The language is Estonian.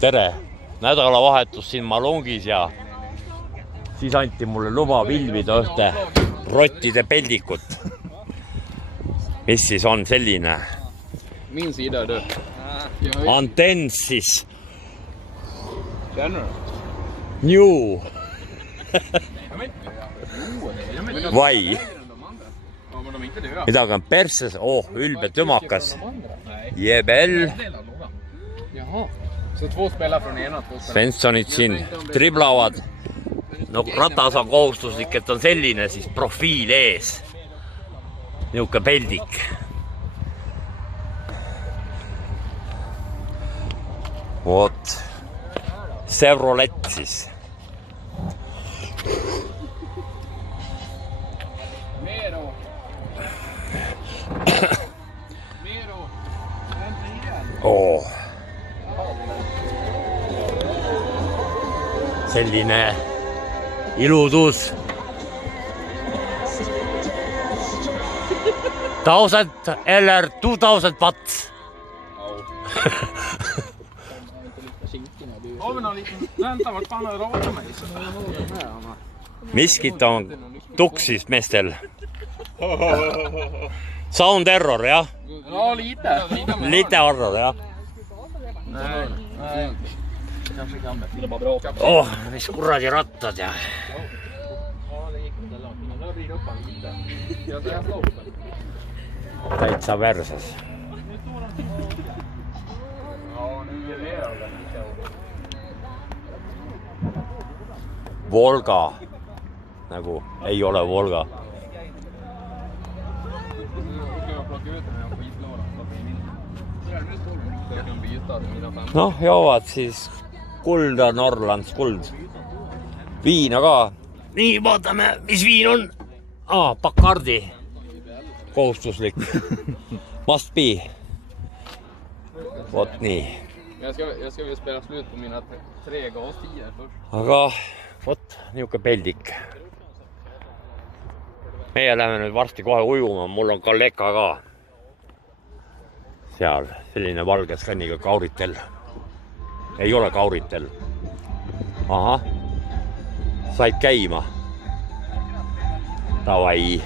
tere, nädalavahetus siin Malongis ja siis anti mulle luba filmida ühte rottide peldikut. Mis siis on selline? Min sida är du. Antensis Känner du? New Vai. Ja, men de är inte döda. Midagi on perses. Ülbe tümakas. Jebel. Jaha. Så två spelar från ena, två spelar. Svenssonid siin triblavad. No ratas on kohustuslik, et on selline siis profiil ees. Niuke peldik. Vot. Chevrolet siis. Mero. Mero. Vänta igen. Selline ilutus. 1000 eller 2000 watts. Har vi någon liten... Vänta, vart fan har jag rakat mig? Miskit on tuksis meestel. Sound error, jah? Ja, lite. Lite error, jah? Nej. Kanske kan det. Det var bra. Mis kuradi rattad ja... Ja, det gick inte långt. Men då blir det upp han lite. Jag ska upp den. Täitsa verses. Ja, nu är det över. Volga. Nagu ei ole Volga. Nu ska jag plocka ut den här skitlådan. Så jag kan byta till mina 5. Noh, joovad siis kulda Norlands kuld. Viina ka. Nii, vaatame, mis viin on. Bacardi. Kohustuslik. Must be. Vot nii. Jag ska väl spela slut på mina 3 gastider först. Aga vot, niuke peldik. Meie läheme nüüd varsti kohe ujuma, mul on Kaleka ka. Seal, selline valge skänniga kauritel. Ei ole kauritel. Ahah. Said käima. Davai.